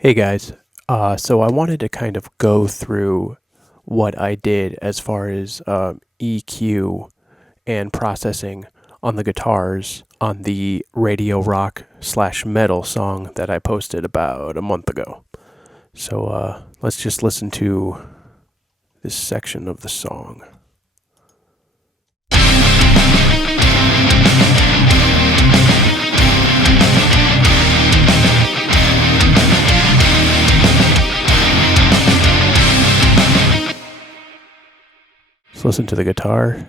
Hey guys, so I wanted to kind of go through what I did as far as EQ and processing on the guitars on the radio rock slash metal song that I posted about a month ago. So let's just listen to this section of the song. Let's listen to the guitar.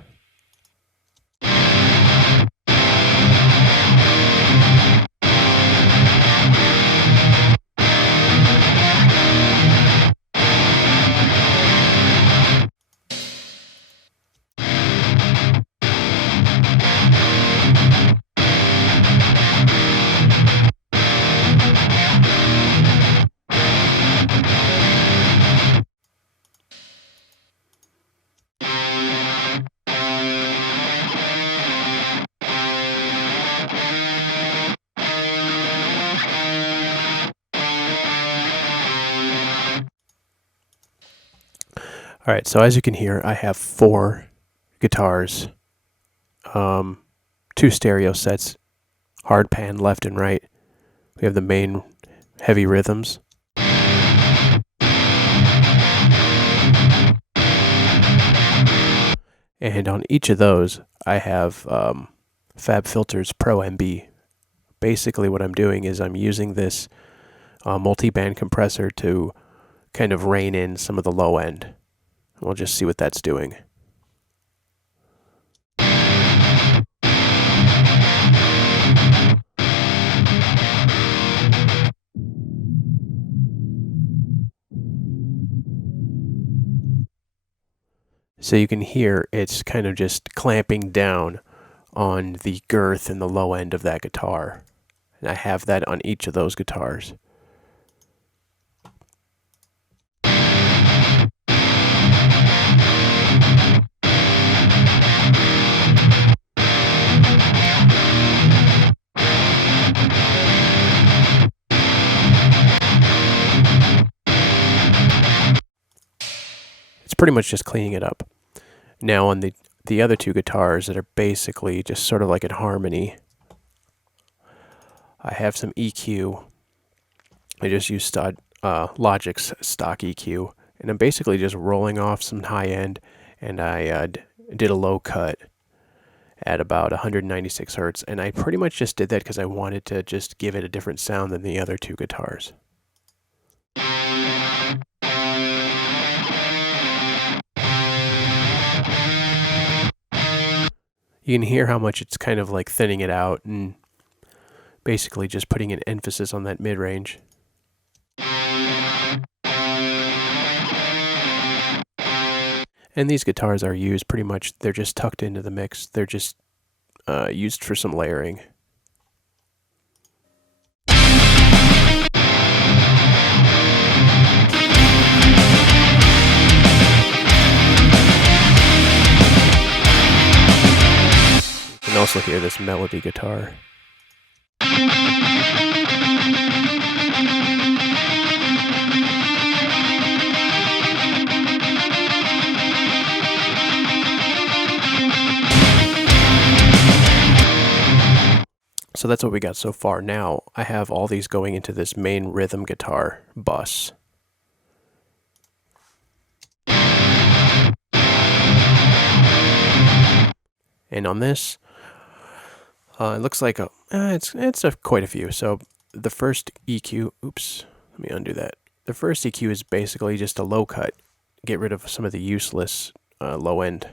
All right, so as you can hear, I have 4 guitars, 2 stereo sets, hard pan left and right. We have the main heavy rhythms. And on each of those, I have FabFilter's Pro MB. Basically what I'm doing is I'm using this multiband compressor to kind of rein in some of the low end. We'll just see what that's doing. So you can hear it's kind of just clamping down on the girth and the low end of that guitar. And I have that on each of those guitars. It's pretty much just cleaning it up. Now on the other 2 guitars that are basically just sort of like in harmony, I have some EQ. I just used Logic's stock EQ, and I'm basically just rolling off some high end, and I did a low cut at about 196 hertz, and I pretty much just did that because I wanted to just give it a different sound than the other 2 guitars. You can hear how much it's kind of like thinning it out and basically just putting an emphasis on that mid-range. And these guitars are used pretty much, they're just tucked into the mix. They're just used for some layering. You can also hear this melody guitar. So that's what we got so far. Now I have all these going into this main rhythm guitar bus. And on this, it looks like it's quite a few. So the first EQ, oops, let me undo that. The first EQ is basically just a low cut. Get rid of some of the useless low end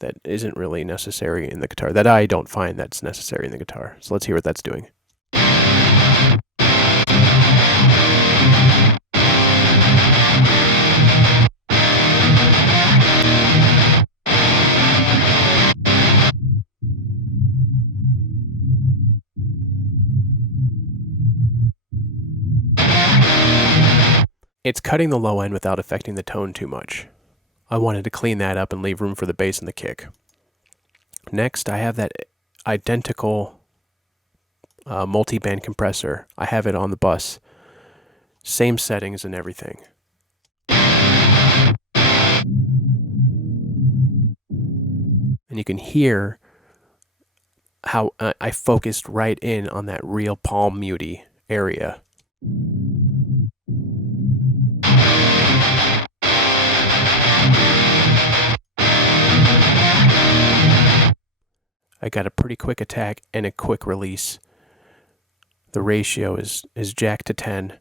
that isn't really necessary in the guitar, that I don't find that's necessary in the guitar. So let's hear what that's doing. It's cutting the low end without affecting the tone too much. I wanted to clean that up and leave room for the bass and the kick. Next, I have that identical multiband compressor. I have it on the bus Same settings and everything. And you can hear how I focused right in on that real palm muty area. I got a pretty quick attack and a quick release. The ratio is jack to 10.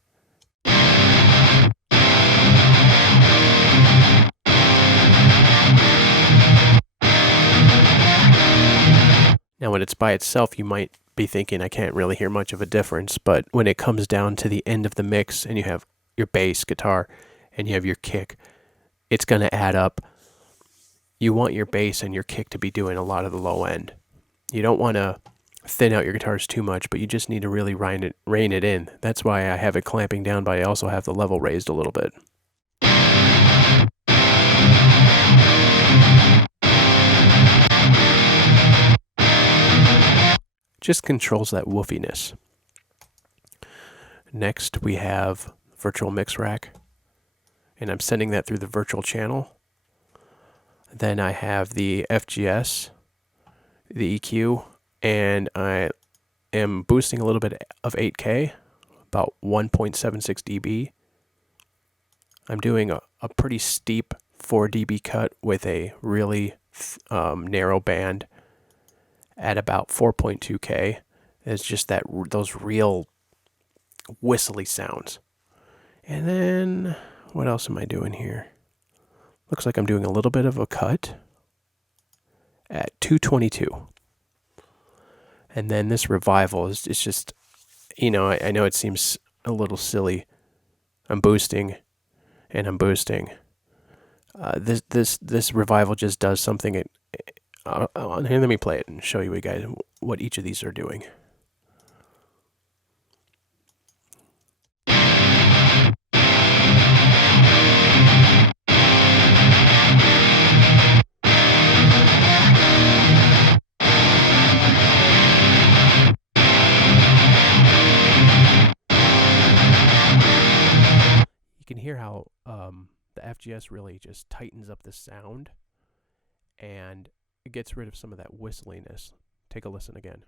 Now, when it's by itself, you might be thinking I can't really hear much of a difference, but when it comes down to the end of the mix and you have your bass guitar and you have your kick, it's going to add up. You want your bass and your kick to be doing a lot of the low end. You don't want to thin out your guitars too much, but you just need to really rein it in. That's why I have it clamping down, but I also have the level raised a little bit. Just controls that woofiness. Next, we have virtual mix rack, and I'm sending that through the virtual channel. Then I have the FGS, the EQ, and I am boosting a little bit of 8K, about 1.76 dB. I'm doing a pretty steep 4 dB cut with a really narrow band at about 4.2K. It's just those real whistly sounds. And then what else am I doing here? Looks like I'm doing a little bit of a cut at 222. And then this revival is just, I know it seems a little silly. I'm boosting and I'm boosting. This revival just does something. Here, let me play it and show you guys what each of these are doing. You can hear how the FGS really just tightens up the sound and it gets rid of some of that whistliness. Take a listen again.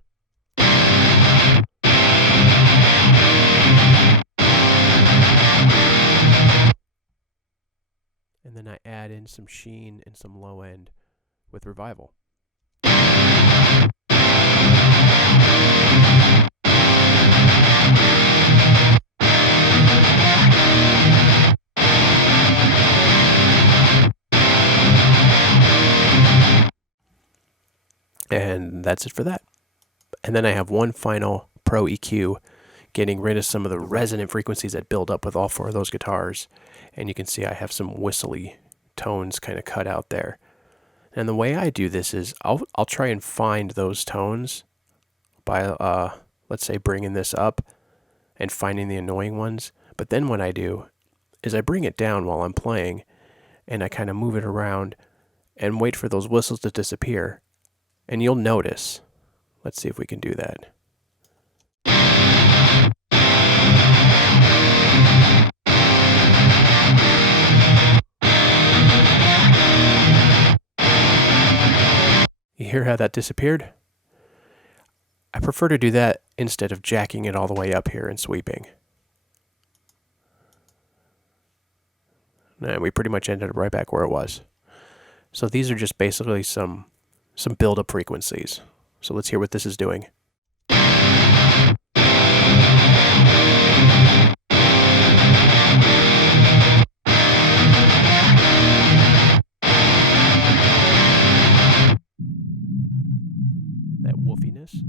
And then I add in some sheen and some low end with revival. And that's it for that. And then I have one final Pro EQ, getting rid of some of the resonant frequencies that build up with all four of those guitars. And you can see I have some whistly tones kind of cut out there. And the way I do this is I'll try and find those tones by, let's say, bringing this up and finding the annoying ones. But then what I do is I bring it down while I'm playing and I kind of move it around and wait for those whistles to disappear. And you'll notice. Let's see if we can do that. You hear how that disappeared? I prefer to do that instead of jacking it all the way up here and sweeping. And we pretty much ended up right back where it was. So these are just basically some build-up frequencies. So let's hear what this is doing. That woofiness.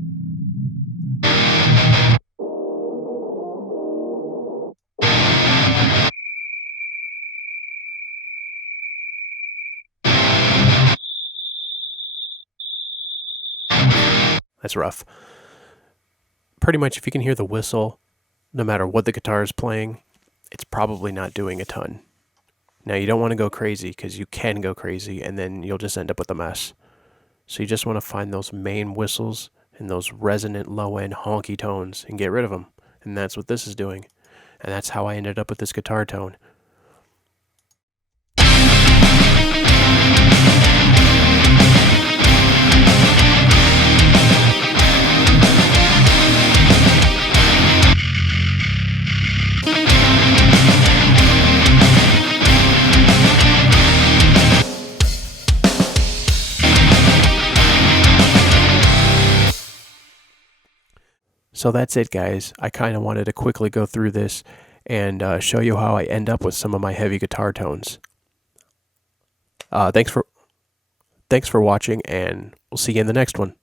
That's rough. Pretty much if you can hear the whistle, no matter what the guitar is playing, it's probably not doing a ton. Now you don't want to go crazy because you can go crazy and then you'll just end up with a mess. So you just want to find those main whistles and those resonant low-end honky tones and get rid of them. And that's what this is doing. And that's how I ended up with this guitar tone. So that's it, guys. I kind of wanted to quickly go through this and show you how I end up with some of my heavy guitar tones. Thanks for watching, and we'll see you in the next one.